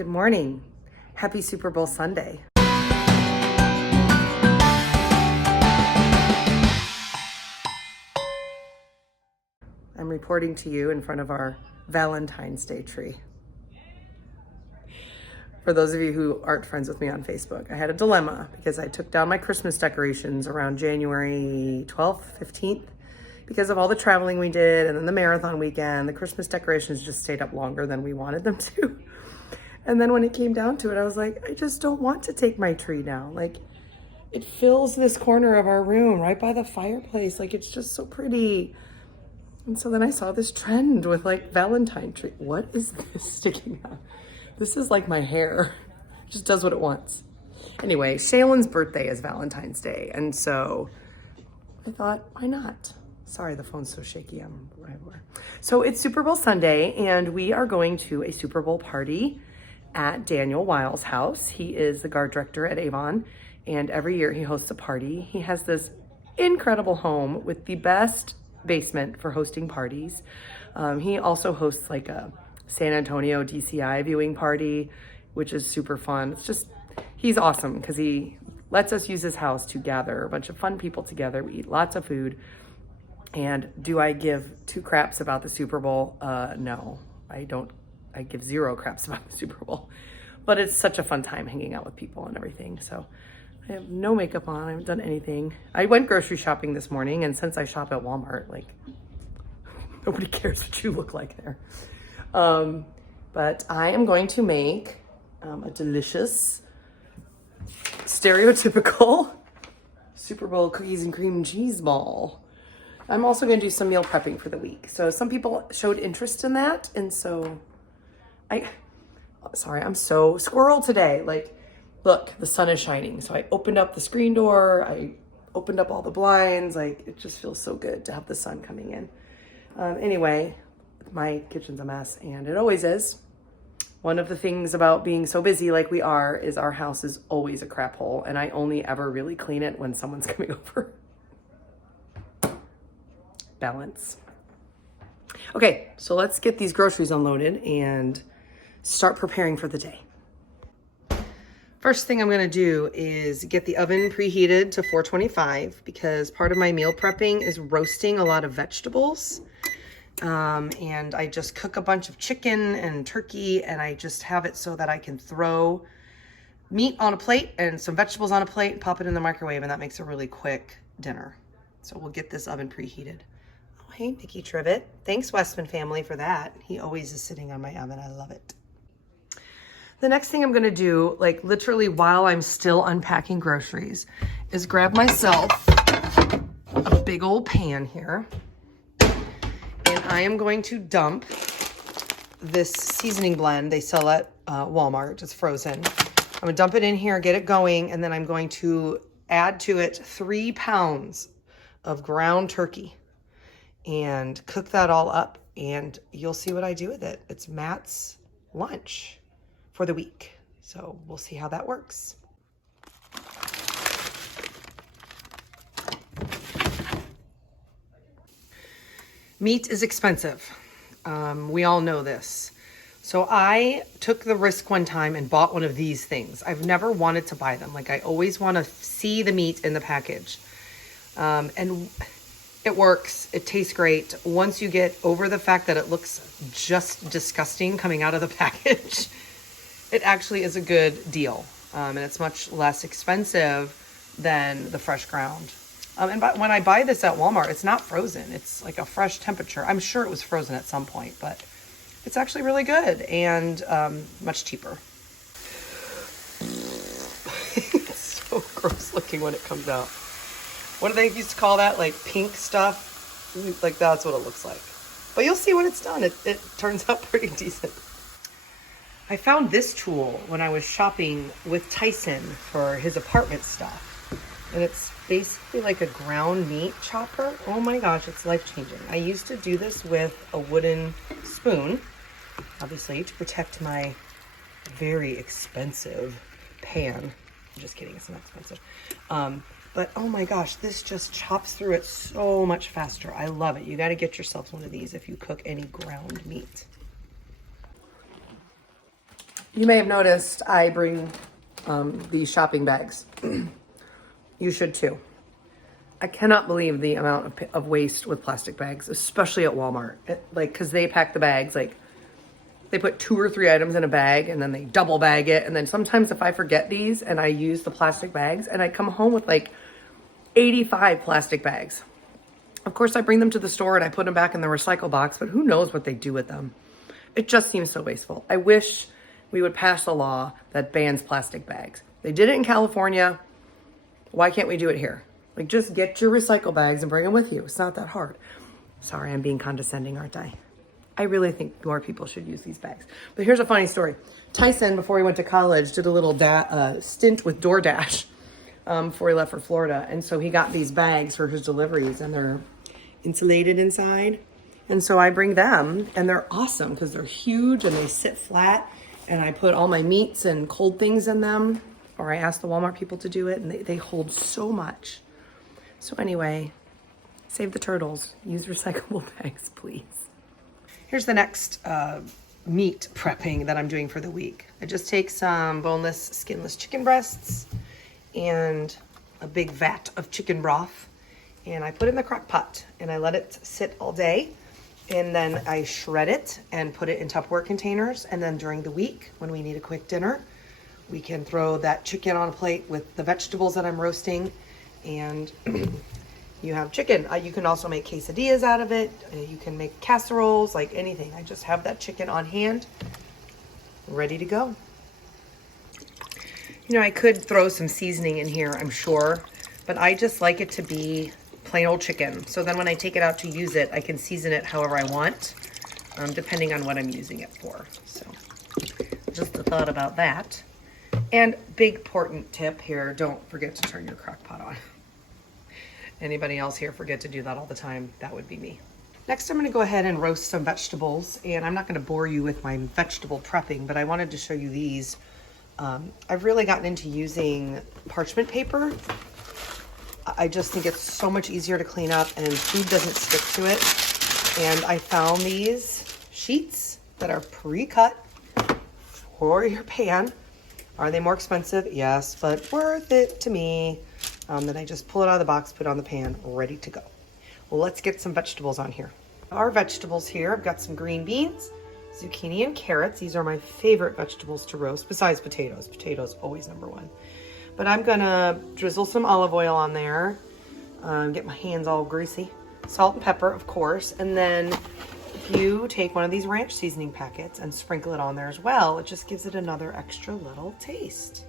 Good morning. Happy Super Bowl Sunday. I'm reporting to you in front of our Valentine's Day tree. For those of you who aren't friends with me on Facebook, I had a dilemma because I took down my Christmas decorations around January 12th, 15th, because of all the traveling we did and then the marathon weekend. The Christmas decorations just stayed up longer than we wanted them to. And then when it came down to it, I was like, I just don't want to take my tree down. Like, it fills this corner of our room right by the fireplace. Like, it's just so pretty. And so then I saw this trend with like Valentine tree. What is this sticking out? This is like my hair. It just does what it wants. Anyway, Shaylin's birthday is Valentine's Day. And so I thought, why not? Sorry, the phone's so shaky. I'm everywhere. So it's Super Bowl Sunday, and we are going to a Super Bowl party at Daniel Wiles' house. He is the guard director at Avon, and every year he hosts a party. He has this incredible home with the best basement for hosting parties. He also hosts like a San Antonio DCI viewing party, which is super fun. It's just, he's awesome because he lets us use his house to gather a bunch of fun people together. We eat lots of food. And do I give two craps about the Super Bowl? No, I don't. I give zero craps about the Super Bowl. But it's such a fun time hanging out with people and everything. So I have no makeup on. I haven't done anything. I went grocery shopping this morning, and since I shop at Walmart, like, nobody cares what you look like there. But I am going to make a delicious, stereotypical Super Bowl cookies and cream cheese ball. I'm also going to do some meal prepping for the week. So some people showed interest in that. And so I'm so squirrel today. Like, look, the sun is shining. So I opened up the screen door. I opened up all the blinds. Like, it just feels so good to have the sun coming in. Anyway, my kitchen's a mess, and it always is. One of the things about being so busy like we are is our house is always a crap hole, and I only ever really clean it when someone's coming over. Balance. Okay, so let's get these groceries unloaded and start preparing for the day. First thing I'm gonna do is get the oven preheated to 425 because part of my meal prepping is roasting a lot of vegetables. And I just cook a bunch of chicken and turkey, and I just have it so that I can throw meat on a plate and some vegetables on a plate, pop it in the microwave, and that makes a really quick dinner. So we'll get this oven preheated. Oh, hey, Nikki Trivet. Thanks, Westman family, for that. He always is sitting on my oven. I love it. The next thing I'm gonna do, like literally while I'm still unpacking groceries, is grab myself a big old pan here. And I am going to dump this seasoning blend they sell at Walmart. It's frozen. I'm gonna dump it in here, get it going, and then I'm going to add to it 3 pounds of ground turkey and cook that all up, and you'll see what I do with it. It's Matt's lunch for the week. So we'll see how that works. Meat is expensive. We all know this. So I took the risk one time and bought one of these things. I've never wanted to buy them. Like, I always want to see the meat in the package. And it works. It tastes great. Once you get over the fact that it looks just disgusting coming out of the package, it actually is a good deal. And it's much less expensive than the fresh ground. And when I buy this at Walmart, it's not frozen. It's like a fresh temperature. I'm sure it was frozen at some point, but it's actually really good and much cheaper. It's so gross looking when it comes out. What do they used to call that? Like pink stuff? Like, that's what it looks like. But you'll see when it's done. It turns out pretty decent. I found this tool when I was shopping with Tyson for his apartment stuff. And it's basically like a ground meat chopper. Oh my gosh, it's life-changing. I used to do this with a wooden spoon, obviously, to protect my very expensive pan. I'm just kidding, it's not expensive. But oh my gosh, this just chops through it so much faster. I love it. You got to get yourself one of these if you cook any ground meat. You may have noticed I bring these shopping bags. You should too. I cannot believe the amount of waste with plastic bags, especially at Walmart. Because they pack the bags, like they put 2 or 3 items in a bag and then they double bag it. And then sometimes if I forget these and I use the plastic bags and I come home with like 85 plastic bags. Of course, I bring them to the store and I put them back in the recycle box, but who knows what they do with them. It just seems so wasteful. I wish we would pass a law that bans plastic bags. They did it in California. Why can't we do it here? Like, just get your recycle bags and bring them with you. It's not that hard. Sorry, I'm being condescending, aren't I? I really think more people should use these bags. But here's a funny story. Tyson, before he went to college, did a little stint with DoorDash before he left for Florida. And so he got these bags for his deliveries, and they're insulated inside. And so I bring them, and they're awesome because they're huge and they sit flat. And I put all my meats and cold things in them, or I ask the Walmart people to do it, and they hold so much. So anyway, save the turtles. Use recyclable bags, please. Here's the next meat prepping that I'm doing for the week. I just take some boneless, skinless chicken breasts and a big vat of chicken broth, and I put it in the crock pot and I let it sit all day. And then I shred it and put it in Tupperware containers. And then during the week, when we need a quick dinner, we can throw that chicken on a plate with the vegetables that I'm roasting. And you have chicken. You can also make quesadillas out of it. You can make casseroles, like anything. I just have that chicken on hand, ready to go. You know, I could throw some seasoning in here, I'm sure, but I just like it to be plain old chicken. So then when I take it out to use it, I can season it however I want, depending on what I'm using it for. So just a thought about that. And big important tip here, don't forget to turn your crock pot on. Anybody else here forget to do that all the time? That would be me. Next, I'm gonna go ahead and roast some vegetables, and I'm not gonna bore you with my vegetable prepping, but I wanted to show you these. I've really gotten into using parchment paper. I just think it's so much easier to clean up and food doesn't stick to it. And I found these sheets that are pre-cut for your pan. Are they more expensive? Yes, but worth it to me. Then I just pull it out of the box, put it on the pan, ready to go. Well, let's get some vegetables on here. Our vegetables here, I've got some green beans, zucchini, and carrots. These are my favorite vegetables to roast, besides potatoes. Potatoes, always number one. But I'm gonna drizzle some olive oil on there, get my hands all greasy. Salt and pepper, of course. And then if you take one of these ranch seasoning packets and sprinkle it on there as well, it just gives it another extra little taste.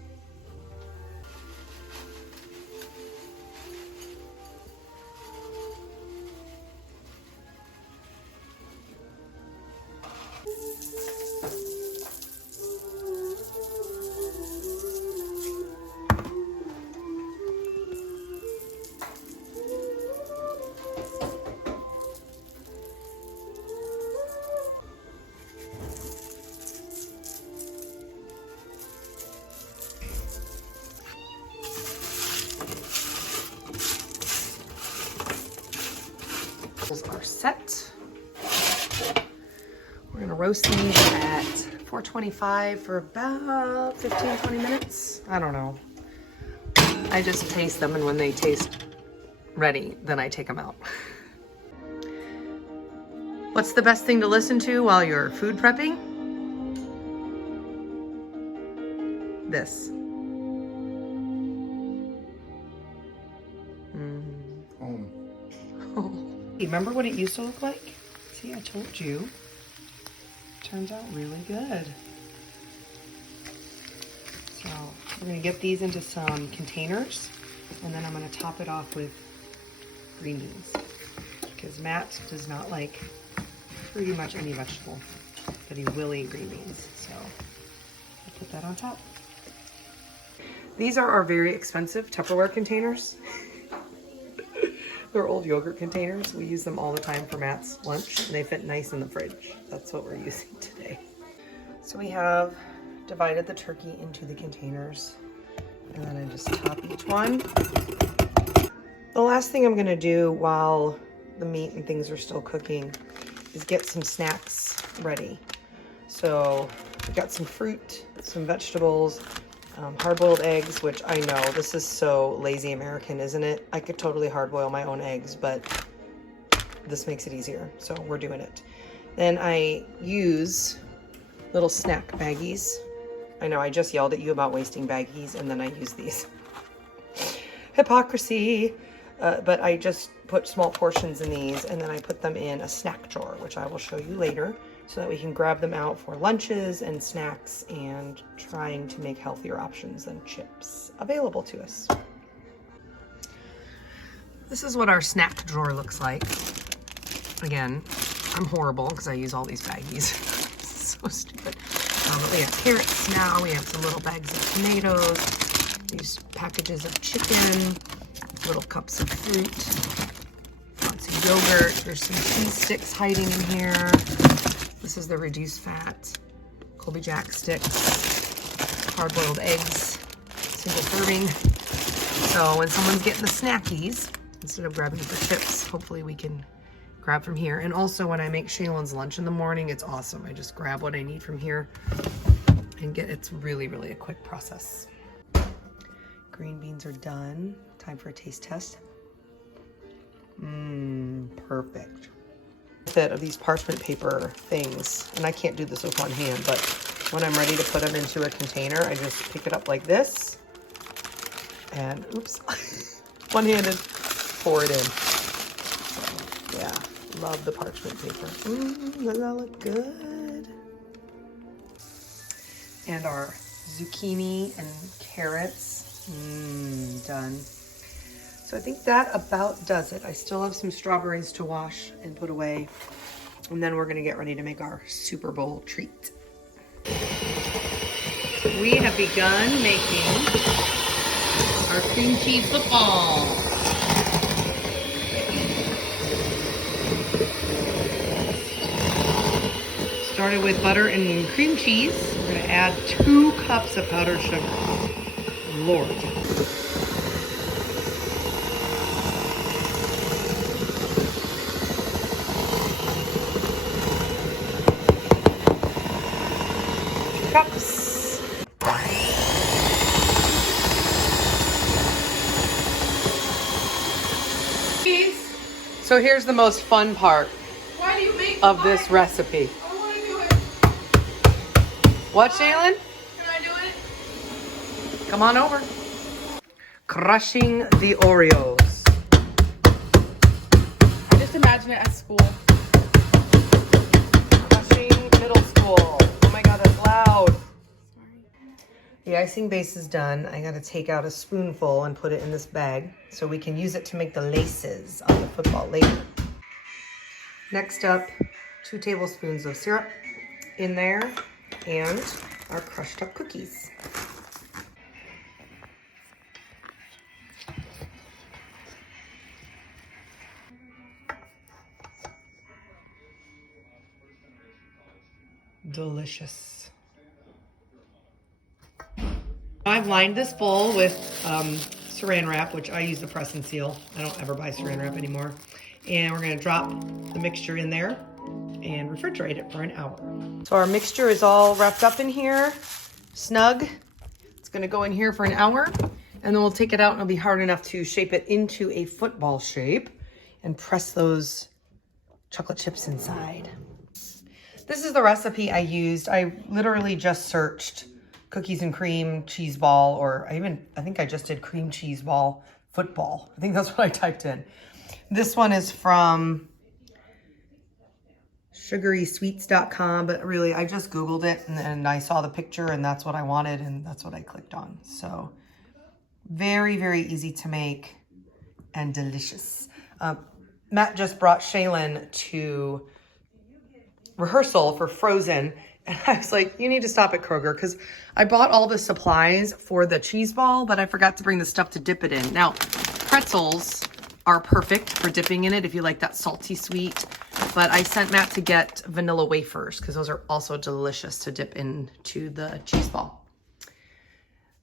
Are set. We're gonna roast these at 425 for about 15-20 minutes. I don't know. I just taste them, and when they taste ready, then I take them out. What's the best thing to listen to while you're food prepping? This. Remember what it used to look like? See, I told you. Turns out really good. So we're gonna get these into some containers, and then I'm gonna top it off with green beans, because Matt does not like pretty much any vegetable, but he will eat green beans. So I'll put that on top. These are our very expensive Tupperware containers. They're old yogurt containers. We use them all the time for Matt's lunch, and they fit nice in the fridge. That's what we're using today. So we have divided the turkey into the containers, and then I just top each one. The last thing I'm gonna do while the meat and things are still cooking is get some snacks ready. So We've got some fruit, some vegetables, hard-boiled eggs, which I know this is so lazy American, isn't it? I could totally hard-boil my own eggs, but this makes it easier, so we're doing it. Then I use little snack baggies. I know I just yelled at you about wasting baggies, and then I use these. Hypocrisy. But I just put small portions in these, and then I put them in a snack drawer, which I will show you later, so that we can grab them out for lunches and snacks and trying to make healthier options than chips available to us. This is what our snack drawer looks like. Again, I'm horrible because I use all these baggies. So stupid. But we have carrots now. We have some little bags of tomatoes. These packages of chicken. Little cups of fruit. Lots of yogurt. There's some cheese sticks hiding in here. This is the reduced fat Colby Jack sticks. Hard-boiled eggs. Single serving. So when someone's getting the snackies, instead of grabbing for chips, hopefully we can grab from here. And also when I make Shaylin's lunch in the morning, it's awesome. I just grab what I need from here and it's really, really a quick process. Green beans are done. Time for a taste test. Perfect. Bit of these parchment paper things, and I can't do this with one hand, but when I'm ready to put them into a container, I just pick it up like this and oops, one-handed, pour it in. So, yeah, love the parchment paper. Does that look good? And our zucchini and carrots, done. So I think that about does it. I still have some strawberries to wash and put away. And then we're gonna get ready to make our Super Bowl treat. We have begun making our cream cheese football. Started with butter and cream cheese. We're gonna add 2 cups of powdered sugar. Lord. Cups. So here's the most fun part of this recipe. I want to do it. What, Shaylin? Can I do it? Come on over. Crushing the Oreos. I just imagine it at school. Crushing middle school. Oh my God, that's loud. Sorry. The icing base is done. I gotta take out a spoonful and put it in this bag so we can use it to make the laces on the football later. Next up, 2 tablespoons of syrup in there and our crushed up cookies. Delicious. I've lined this bowl with saran wrap, which I use the press and seal. I don't ever buy saran wrap anymore. And we're gonna drop the mixture in there and refrigerate it for an hour. So our mixture is all wrapped up in here, snug. It's gonna go in here for an hour, and then we'll take it out and it'll be hard enough to shape it into a football shape and press those chocolate chips inside. This is the recipe I used. I literally just searched cookies and cream cheese ball, or I think I just did cream cheese ball football. I think that's what I typed in. This one is from sugarysweets.com, but really I just Googled it and I saw the picture and that's what I wanted and that's what I clicked on. So very, very easy to make and delicious. Matt just brought Shaylin to rehearsal for Frozen, and I was like, you need to stop at Kroger because I bought all the supplies for the cheese ball, but I forgot to bring the stuff to dip it in. Now, pretzels are perfect for dipping in it if you like that salty sweet, but I sent Matt to get vanilla wafers because those are also delicious to dip into the cheese ball.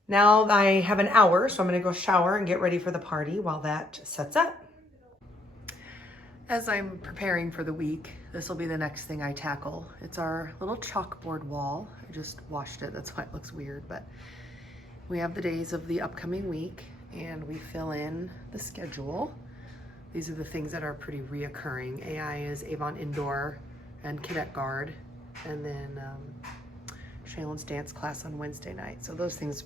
Now I have an hour, so I'm gonna go shower and get ready for the party while that sets up. As I'm preparing for the week, this will be the next thing I tackle. It's our little chalkboard wall. I just washed it, that's why it looks weird, but we have the days of the upcoming week and we fill in the schedule. These are the things that are pretty reoccurring. AI is Avon Indoor and Cadet Guard, and then Shaylin's dance class on Wednesday night. So those things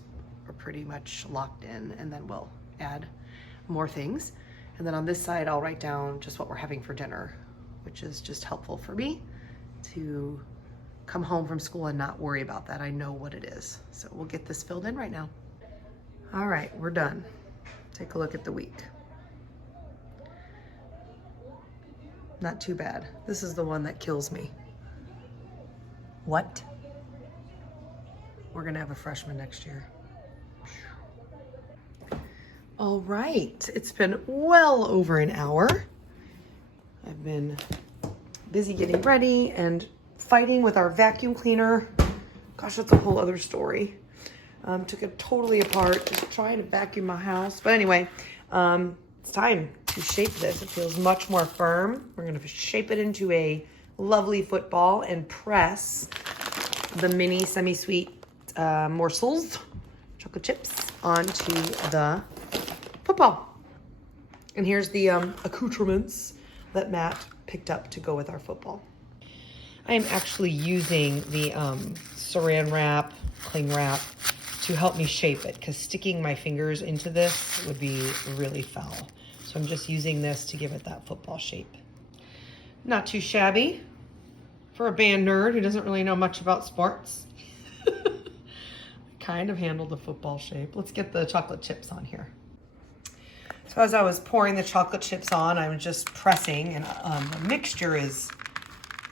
are pretty much locked in, and then we'll add more things. And then on this side, I'll write down just what we're having for dinner, which is just helpful for me to come home from school and not worry about that. I know what it is. So we'll get this filled in right now. All right, we're done. Take a look at the week. Not too bad. This is the one that kills me. What? We're gonna have a freshman next year. All right, it's been well over an hour. I've been busy getting ready and fighting with our vacuum cleaner. Gosh, that's a whole other story. Took it totally apart, just trying to vacuum my house. But anyway, it's time to shape this. It feels much more firm. We're gonna shape it into a lovely football and press the mini semi-sweet morsels, chocolate chips, onto the football. And here's the accoutrements that Matt picked up to go with our football. I am actually using the saran wrap, cling wrap, to help me shape it, because sticking my fingers into this would be really foul. So I'm just using this to give it that football shape. Not too shabby for a band nerd who doesn't really know much about sports. Kind of handled the football shape. Let's get the chocolate chips on here. So as I was pouring the chocolate chips on, I was just pressing, and the mixture is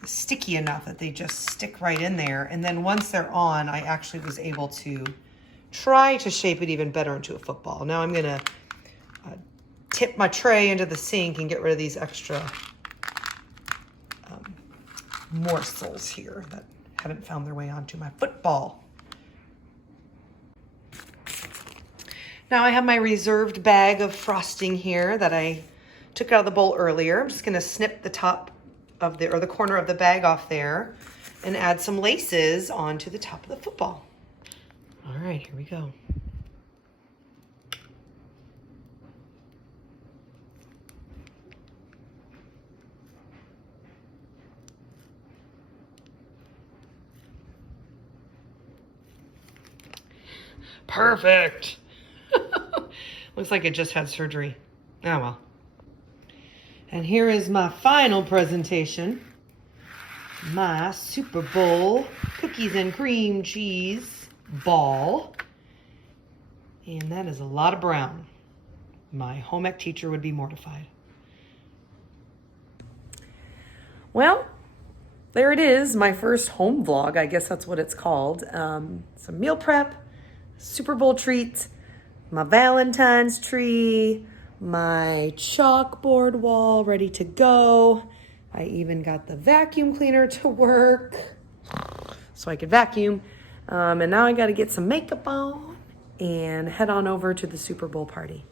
sticky enough that they just stick right in there. And then once they're on, I actually was able to try to shape it even better into a football. Now I'm gonna tip my tray into the sink and get rid of these extra morsels here that haven't found their way onto my football. Now I have my reserved bag of frosting here that I took out of the bowl earlier. I'm just gonna snip the top of the corner of the bag off there and add some laces onto the top of the football. All right, here we go. Perfect. Looks like it just had surgery. Oh well. And here is my final presentation. My Super Bowl cookies and cream cheese ball. And that is a lot of brown. My home ec teacher would be mortified. Well, there it is, my first home vlog. I guess that's what it's called. Some meal prep, Super Bowl treats, my Valentine's tree, my chalkboard wall ready to go. I even got the vacuum cleaner to work so I could vacuum. And now I got to get some makeup on and head on over to the Super Bowl party.